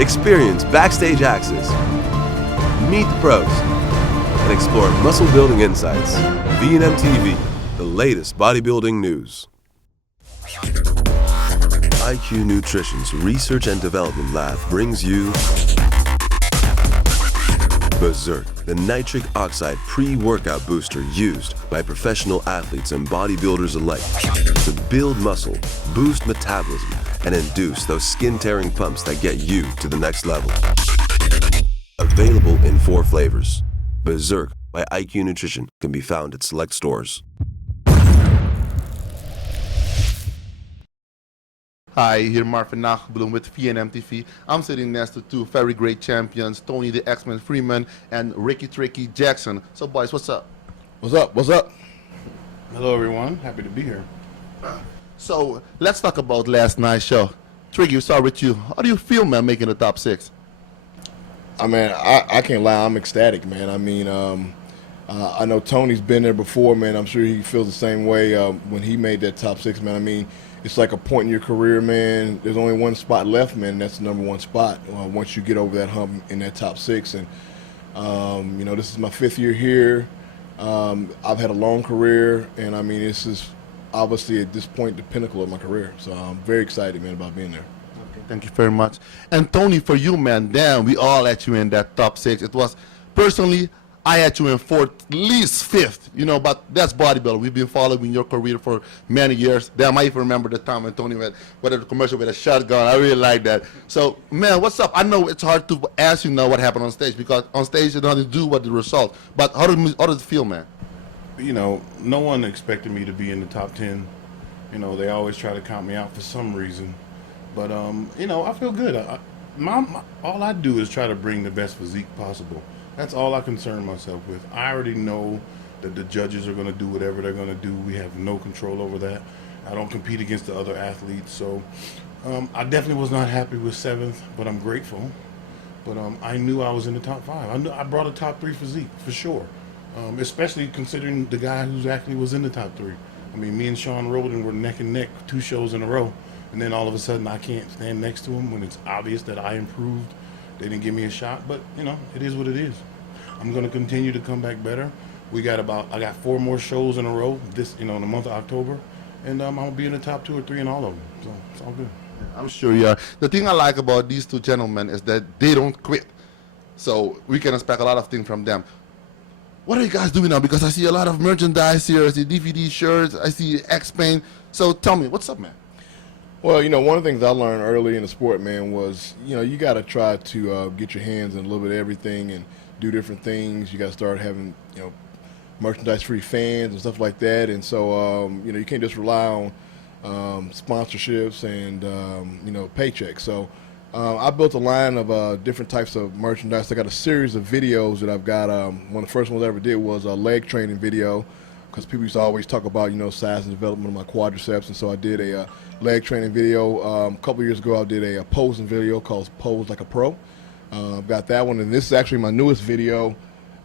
Experience backstage access, meet the pros, and explore muscle building insights. VNM-tv, the latest bodybuilding news. IQ Nutrition's Research and Development Lab brings you Berserk, the nitric oxide pre-workout booster used by professional athletes and bodybuilders alike to build muscle, boost metabolism, and induce those skin-tearing pumps that get you to the next level. Available in 4 flavors. Berserk by IQ Nutrition can be found at select stores. Hi, here Marvin Nagelbloem with VNM-tv. I'm sitting next to 2 very great champions, Toney the X-Men Freeman and Ricky Tricky Jackson. So boys, what's up? What's up? What's up? Hello everyone, happy to be here. So let's talk about last night's show. Tricky, we'll start with you. How do you feel, man, making the top 6? I mean, I can't lie, I'm ecstatic, man. I mean, I know Tony's been there before, man. I'm sure he feels the same way when he made that top 6, man. I mean, it's like a point in your career, man. There's only one spot left, man, and that's the number 1 spot once you get over that hump in that top 6. And, you know, this is my 5th year here. I've had a long career, and, I mean, this is obviously at this point the pinnacle of my career. So I'm very excited, man, about being there. Okay, thank you very much. And Toney, for you, man, damn, we all had you in that top 6. It was, personally, I had you in 4th, at least 5th, you know, but that's bodybuilding. We've been following your career for many years. Damn, I even remember the time when Toney went with a commercial with a shotgun. I really like that. So, man, what's up? I know it's hard to ask you now what happened on stage, because on stage you don't have to do what the result. But how does it feel, man? You know, no one expected me to be in the top 10. You know, they always try to count me out for some reason. But, you know, I feel good. All I do is try to bring the best physique possible. That's all I concern myself with. I already know that the judges are going to do whatever they're going to do. We have no control over that. I don't compete against the other athletes. So I definitely was not happy with 7th, but I'm grateful. But I knew I was in the top 5. I knew I brought a top 3 physique for sure, especially considering the guy who actually was in the top 3. I mean, me and Sean Roden were neck and neck 2 shows in a row. And then all of a sudden I can't stand next to him when it's obvious that I improved. They didn't give me a shot, but you know, it is what it is. I'm going to continue to come back better. I got 4 more shows in a row this, you know, in the month of October, and I'm gonna be in the top 2 or 3 in all of them. So it's all good. I'm sure you are. The thing I like about these 2 gentlemen is that they don't quit. So we can expect a lot of things from them. What are you guys doing now? Because I see a lot of merchandise here. I see DVD shirts. I see X-Pain. So tell me, what's up, man? Well, you know, one of the things I learned early in the sport, man, was, you know, you got to try to get your hands in a little bit of everything and do different things. You got to start having, you know, merchandise for your fans and stuff like that. And so, you know, you can't just rely on sponsorships and, you know, paychecks. So I built a line of different types of merchandise. I got a series of videos that I've got. One of the first ones I ever did was a leg training video, because people used to always talk about, you know, size and development of my quadriceps. And so I did a leg training video. A couple years ago, I did a posing video called Pose Like a Pro. Got that one, and this is actually my newest video,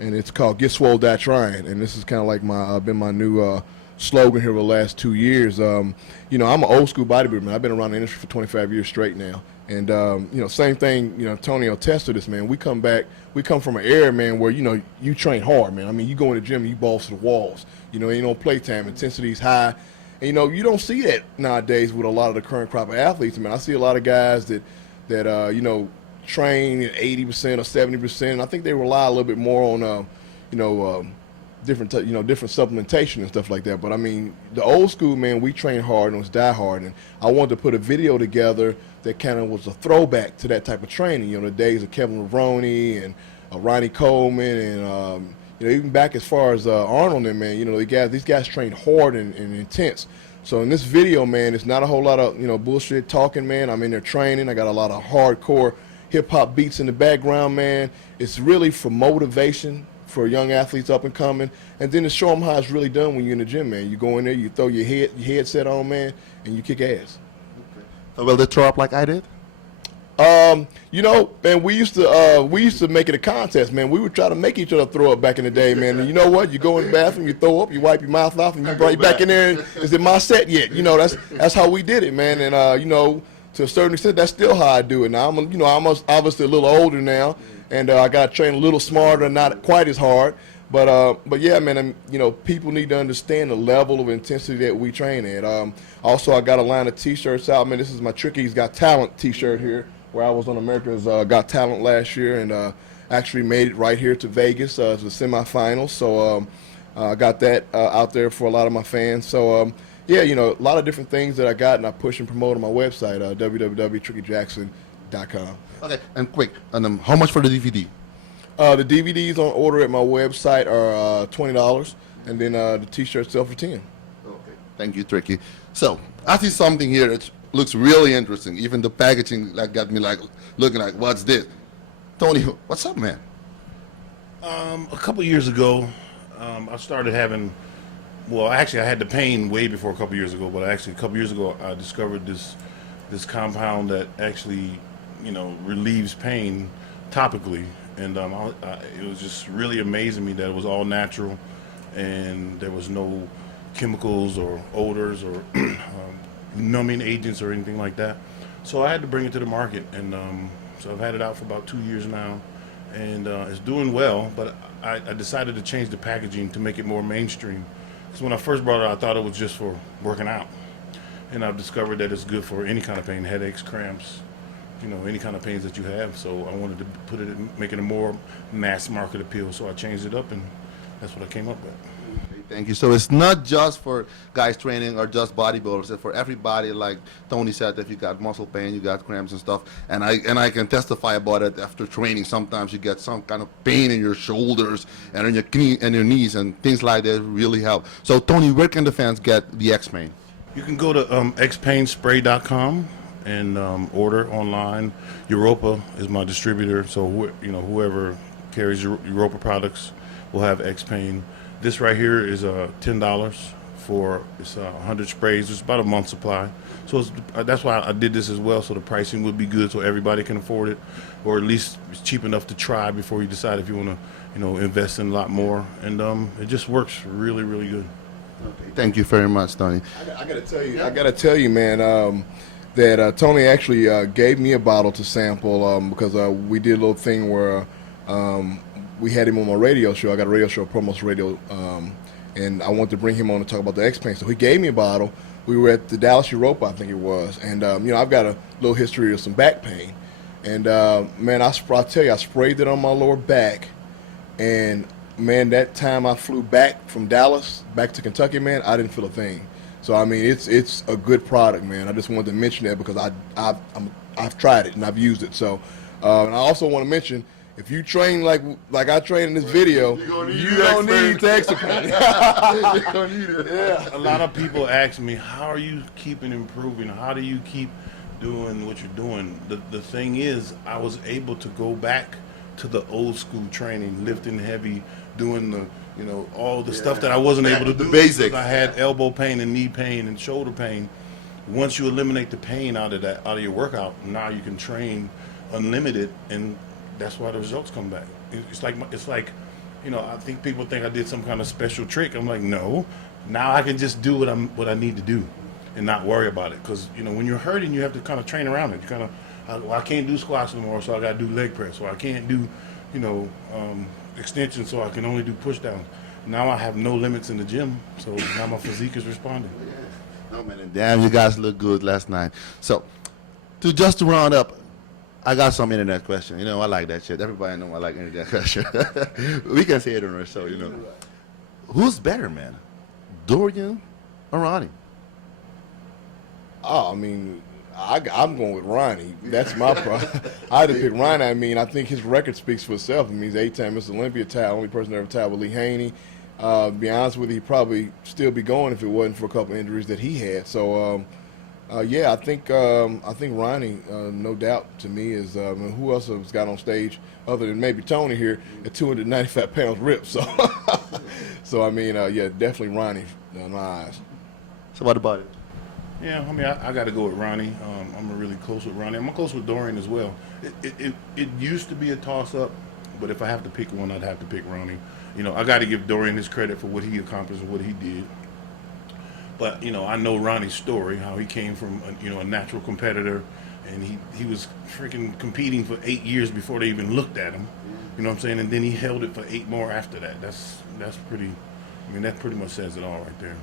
and it's called Get Swole, Die Trying. And this is kind of like been my new slogan here over the last 2 years. You know, I'm an old school bodybuilder, man. I've been around the industry for 25 years straight now. And, you know, same thing, you know, Toney will attest to this, man. We come from an era, man, where, you know, you train hard, man. I mean, you go in the gym and you balls to the walls. You know, ain't no playtime, intensity's high. And, you know, you don't see that nowadays with a lot of the current crop of athletes. I mean, I see a lot of guys that you know, train at 80% or 70%. And I think they rely a little bit more on, you know, different supplementation and stuff like that. But I mean, the old school, man, we train hard and it was die hard. And I wanted to put a video together that kind of was a throwback to that type of training. You know, the days of Kevin Levrone and Ronnie Coleman and you know, even back as far as Arnold and, man, you know, these guys train hard and intense. So in this video, man, it's not a whole lot of, you know, bullshit talking, man. I'm in there training. I got a lot of hardcore hip-hop beats in the background, man. It's really for motivation for young athletes up and coming, and then to show them how it's really done when you're in the gym, man. You go in there, you throw your headset on, man, and you kick ass. Okay. Will they throw up like I did? You know, man, we used to make it a contest, man. We would try to make each other throw up back in the day, man. And you know what? You go in the bathroom, you throw up, you wipe your mouth off, and you bring it back in there. And, is it my set yet? You know, that's how we did it, man. And you know, to a certain extent, that's still how I do it. Now I'm, you know, I'm obviously a little older now, and I got to train a little smarter, not quite as hard. But yeah, man, you know, people need to understand the level of intensity that we train at. Also, I got a line of T-shirts out, man. This is my Tricky's Got Talent T-shirt here, where I was on America's Got Talent last year, and actually made it right here to Vegas to the semifinals. So I got that out there for a lot of my fans. So yeah, you know, a lot of different things that I got, and I push and promote on my website, www.trickyjackson.com. Okay, and quick, and how much for the DVD? The DVDs on order at my website are $20, and then the T-shirts sell for $10. Okay, thank you, Tricky. So I see something here that looks really interesting. Even the packaging like got me like looking like, what's this? Toney, what's up, man? A couple years ago, I started having. Well, actually, I had the pain way before a couple years ago. But actually, a couple years ago, I discovered this compound that actually, you know, relieves pain topically. And it was just really amazing me that it was all natural, and there was no chemicals or odors or numbing agents or anything like that. So I had to bring it to the market, and so I've had it out for about 2 years now, and it's doing well. But I decided to change the packaging to make it more mainstream. Because when I first brought it out, I thought it was just for working out, and I've discovered that it's good for any kind of pain, headaches, cramps, you know, any kind of pains that you have. So I wanted to put it in, make it a more mass market appeal. So I changed it up, and that's what I came up with. Thank you. So it's not just for guys training or just bodybuilders. It's for everybody. Like Toney said, if you got muscle pain, you got cramps and stuff. And I can testify about it after training. Sometimes you get some kind of pain in your shoulders and in your knee and your knees, and things like that really help. So Toney, where can the fans get the X-Pain? You can go to xpainspray.com and order online. Europa is my distributor, so whoever carries Europa products will have X-Pain. This right here is $10 for 100 sprays. It's about a month's supply, so that's why I did this as well, so the pricing would be good, so everybody can afford it, or at least it's cheap enough to try before you decide if you want to, invest in a lot more. And it just works really, really good. Okay. Thank you very much, Toney. I gotta tell you, man. That Toney actually gave me a bottle to sample because we did a little thing where we had him on my radio show. I got a radio show, Promos Radio, and I wanted to bring him on to talk about the X-Pain. So he gave me a bottle. We were at the Dallas Europa, I think it was, and I've got a little history of some back pain, and man, I tell you, I sprayed it on my lower back, and man, that time I flew back from Dallas back to Kentucky, man, I didn't feel a thing. So I mean, it's a good product, man. I just wanted to mention that because I've tried it and I've used it. So, and I also want to mention, if you train like I train in this video, you don't need the X-Pain. You're gonna need it. Yeah. A lot of people ask me, how are you keeping improving? How do you keep doing what you're doing? The thing is, I was able to go back to the old school training, lifting heavy, doing the all the stuff that I wasn't able to do. The basics. I had elbow pain and knee pain and shoulder pain. Once you eliminate the pain out of your workout, now you can train unlimited, and that's why the results come back. It's like I think people think I did some kind of special trick. I'm like, no. Now I can just do what I need to do, and not worry about it. Because when you're hurting, you have to kind of train around it. You kind of, I can't do squats anymore, so I got to do leg press. Or I can't do, extension, so I can only do push downs. Now I have no limits in the gym, so now my physique is responding. No, man, and damn, you guys look good last night. So, to round up, I got some internet question. I like that shit. Everybody know I like internet question. We can say it on our show, Who's better, man? Dorian or Ronnie? Oh, I mean, I'm going with Ronnie. That's my problem. I had to pick Ronnie. I mean, I think his record speaks for itself. I mean, he's 8-time Mr.Olympia title, only person to ever title with Lee Haney. To be honest with you, he'd probably still be going if it wasn't for a couple injuries that he had. So, yeah, I think Ronnie, no doubt to me, is who else has got on stage other than maybe Toney here at 295 pounds ripped. So, so I mean, yeah, definitely Ronnie in my eyes. So what about it? Yeah, I mean, I got to go with Ronnie. I'm really close with Ronnie. I'm close with Dorian as well. It used to be a toss-up, but if I have to pick one, I'd have to pick Ronnie. I got to give Dorian his credit for what he accomplished and what he did. But, I know Ronnie's story, how he came from, a natural competitor, and he was freaking competing for 8 years before they even looked at him. You know what I'm saying? And then he held it for 8 more after that. That's pretty, that pretty much says it all right there.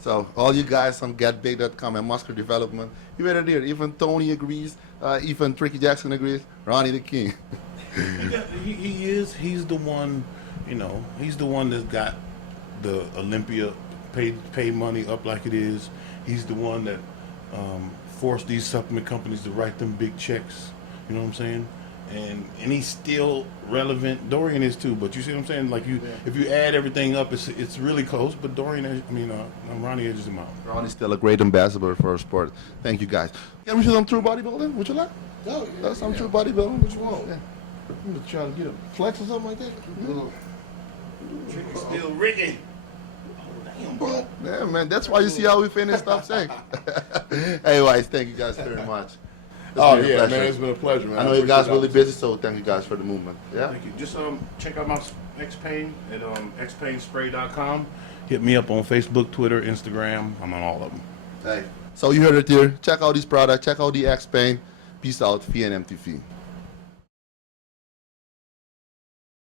So all you guys on GetBig.com and Muscular Development, you better there. Even Toney agrees. Even Tricky Jackson agrees. Ronnie the King. He is. He's the one. He's the one that's got the Olympia pay money up like it is. He's the one that forced these supplement companies to write them big checks. You know what I'm saying? And he's still relevant. Dorian is too, but you see what I'm saying? Like if you add everything up, it's really close. But Dorian, Ronnie edges him out. Ronnie's still a great ambassador for our sport. Thank you guys. Can we show them true bodybuilding? Would you like? Oh, yeah. That's some true bodybuilding. What you want? Yeah. I'm just trying to get a flex or something like that. Still Ricky. Bro. Yeah, man. That's why you see how we finish top 6. Anyways, thank you guys very much. Oh yeah, man, it's been a pleasure, man. I know you guys really busy, so thank you guys for the movement. Yeah. Thank you. Just check out my X-Pain at xpainspray.com. Hit me up on Facebook, Twitter, Instagram. I'm on all of them. Hey. So you heard it here. Check out these products. Check out the X-Pain. Peace out. VNM-tv.